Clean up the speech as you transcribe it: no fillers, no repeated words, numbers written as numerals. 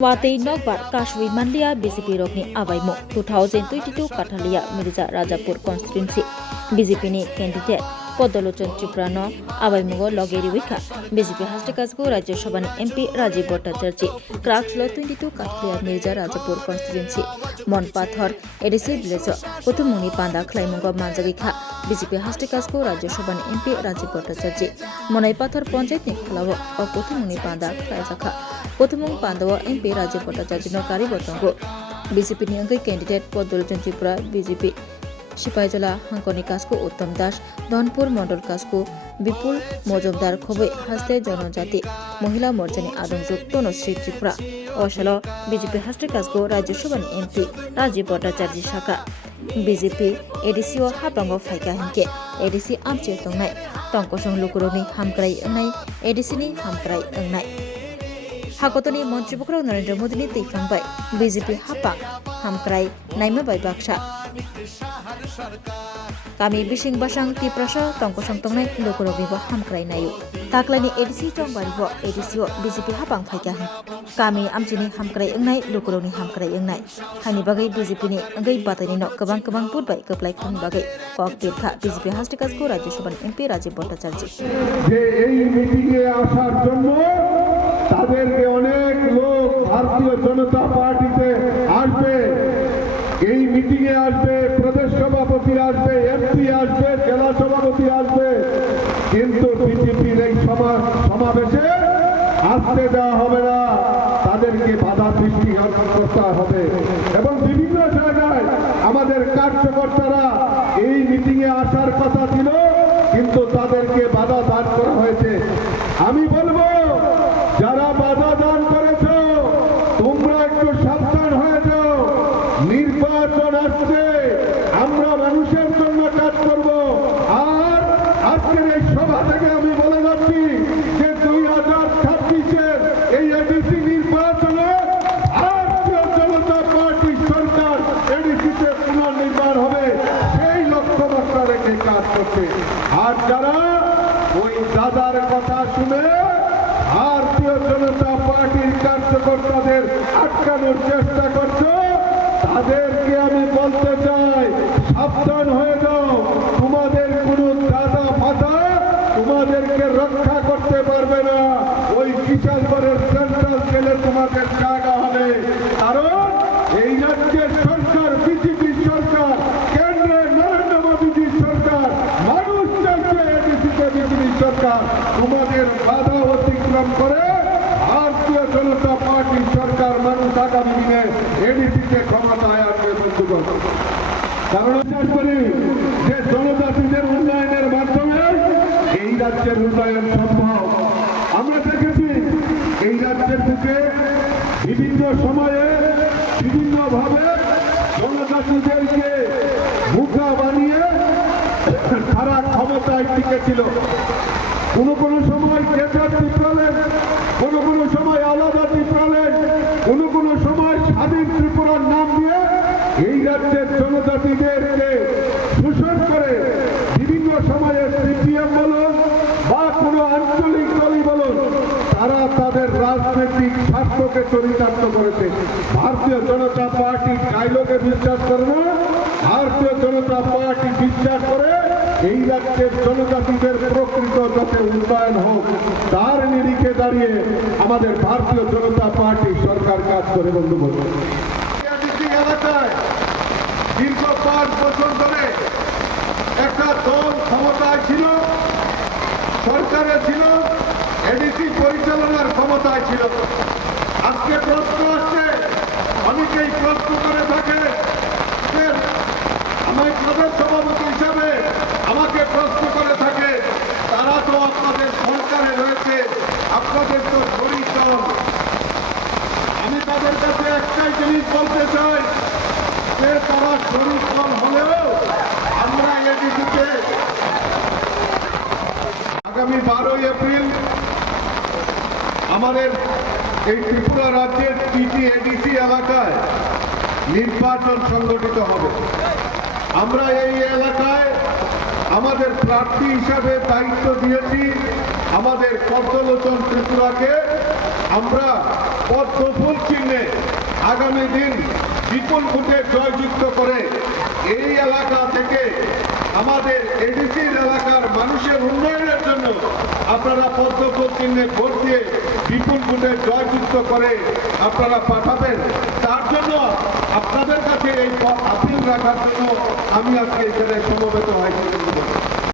Watay Nogbar Kashwi Mandia BJP Rokni Abaimo 2022 Katalia Mirza Rajapur constituency BJP ni candidate Podolochan Triprano Abaimo Logeri Wika BJP Hastakasgo Rajya Sabha ni MP Rajiv Bhattacharya Krakslo 22 Katalia Mirza Rajapur constituency Mon Pathor ADC Village Kutumuni Panda Klaimungo Manjagikha BJP Hastakasgo Rajya Sabha ni MP Rajiv Bhattacharya Monai Pathor Panchayat ni Khalawo o Kutumuni Panda Klaisakha Kutumung Pandawa MP Rajiv Bhattacharya no Karibotongo BJP ni angkai candidate Podolochan Tripura BJP Sipaijala Hankoni Kasko Uttam Das Donpur Mondol Kasko Bipul Mojumdar Khoboi Haste Jonojati Mohila Morchani Adamjuk Tonosri Tripura Oshalo BJP Haste Kasko Rajya Sabha MP Rajiv Bhattacharya Shaka BJP ADC o Hapango Phaika Hinke ADC Amche Tongnai Tongkosong Lukuroni Hamkrai Engnai ADC ni Hamkrai Engnai Hakotoni Montri Bukrau Narendra Modi ni Tifangbai BJP Hapa Hamkrai Naima Bai Baksha Kami Bising Basang Tiprasa Tongkosong Tongnai Lukurobi Bo Hamkrai Nayu Taklani ADC Tong Baribo ADC o BJP Hapang Phaika Kami Amchini Hamkrai Engnai Lukuroni Hamkrai Engnai Hani Bagai BJP ni Engai Batani no Kabang Putbai Keplai Khon Bagai Kok Tirkha BJP Hastakasgo Rajya Sabha MP Rajiv Bhattacharya যে এই মিটিংয়ে আসার জন্য তাদেরকে অনেক লোক ভারতীয় জনতা পার্টিতে আসবে এই মিটিংয়ে আসবে প্রদেশ সভাপতি আসবে এমপি আসবে জেলা সভাপতি আসবে কিন্তু বিজেপির এই সমাবেশে আসতে দেওয়া হবে না তাদেরকে বাধা সৃষ্টি করতে হবে এবং বিভিন্ন জায়গায় আমাদের কার্যকর্তারা এই মিটিংয়ে আসার কথা ছিল কিন্তু তাদেরকে বাধা দান করা হয়েছে আমি বলবো যারা বাধা দান করেছো তোমরা একটু সাবধান হয়ে যাও নির্বাচন আসছে আমরা মানুষের জন্য কাজ করব আর আজকের এই সভা থেকে আমি বলে যাচ্ছি যে 2026-এর এই এডিসি নির্বাচনে ভারতীয় জনতা পার্টি সরকার এডিসিতে পুনর্নির্মাণ হবে সেই লক্ষ্যমাত্রা রেখে কাজ করছে আর যারা ওই দাদার কথা শুনে ভারতীয় জনতা পার্টির কার্যকর্তাদের আটকানোর চেষ্টা করছো তাদেরকে আমি বলতে চাই সাবধান হয়ে যাও তোমাদের কোন দাদা ফাদা তোমাদেরকে রক্ষা করতে পারবে না ওই বিশালগড়ের সেন্ট্রাল জেলে তোমাদের জায়গা হবে কারণ এই রাজ্যের সরকার বিজেপি সরকার কেন্দ্রের নরেন্দ্র মোদীজির সরকার মানুষ চাইছে এডিসিতে বিজেপি সরকার তোমাদের বাধা অতিক্রম করে ভারতীয় জনতা পার্টি সরকার মানুষ আগামী দিনে এডিসিতে ক্ষমতায় আসবে বন্ধুগণ কারণ বিশ্বাস করি যে জনজাতিদের উন্নয়নের মাধ্যমে এই রাজ্যের উন্নয়ন সম্ভব আমরা দেখেছি এই রাজ্যের বুকে বিভিন্ন সময়ে বিভিন্নভাবে জনজাতিদেরকে বোকা বানিয়ে তারা ক্ষমতায় টিকেছিল কোন সময় কেন্দ্র ত্রিপুরালেন কোন সময় আলাদা ত্রিপুরালেন কোন সময় স্বাধীন ত্রিপুরার নাম দিয়ে এই রাজ্যের জনজাতিদেরকে শোষণ করে বিভিন্ন সময়ে সিপিএম বলুন বা কোন আঞ্চলিক দলই বলুন তারা তাদের রাজনৈতিক স্বার্থকে চরিতার্থ করেছে ভারতীয় জনতা পার্টি ডায়লগে বিশ্বাস করে না ভারতীয় জনতা পার্টি বিশ্বাস করে এই রাজ্যের জনজাতিদের প্রকৃত যাতে উন্নয়ন হোক তার নিরিখে দাঁড়িয়ে আমাদের ভারতীয় জনতা পার্টি সরকার কাজ করে বন্ধুগণ এলাকায় দীর্ঘ 5 বছর ধরে একটা দল ক্ষমতায় ছিল সরকারে ছিল এডিসি পরিচালনার ক্ষমতায় ছিল আজকে প্রশ্ন আসছে অনেকেই প্রশ্ন করে থাকে যে আমার প্রদেশ সভাপতি হিসাবে আমাকে প্রশ্ন করে থাকে তারা তো আপনাদের সরকারে রয়েছে আপনাদের তো শরীর দল আমি তাদের কাছে একটাই জিনিস বলতে চাই যে তারা শরীর দল হলেও আমরা এডিসিতে আগামী 12 এপ্রিল আমাদের এই ত্রিপুরা রাজ্যের 3টি এডিসি এলাকায় নির্বাচন সংগঠিত হবে আমরা এই এলাকায় আমাদের প্রার্থী হিসাবে দায়িত্ব দিয়েছি আমাদের পদ্মলোচন ত্রিপুরাকে আমরা পদ্মফুল চিহ্নে আগামী দিন বিপুল ভোটে জয়যুক্ত করে এই এলাকা থেকে আমাদের এডিসির এলাকার মানুষের উন্নয়নের জন্য আপনারা পদ্মফুল চিহ্নে ভোট দিয়ে বিপুল ভোটে জয়যুক্ত করে আপনারা পাঠাবেন। তার জন্য আপনাদের কাছে এই আপিল রাখার জন্য আমি আজকে এখানে সমবেত হয়েছি।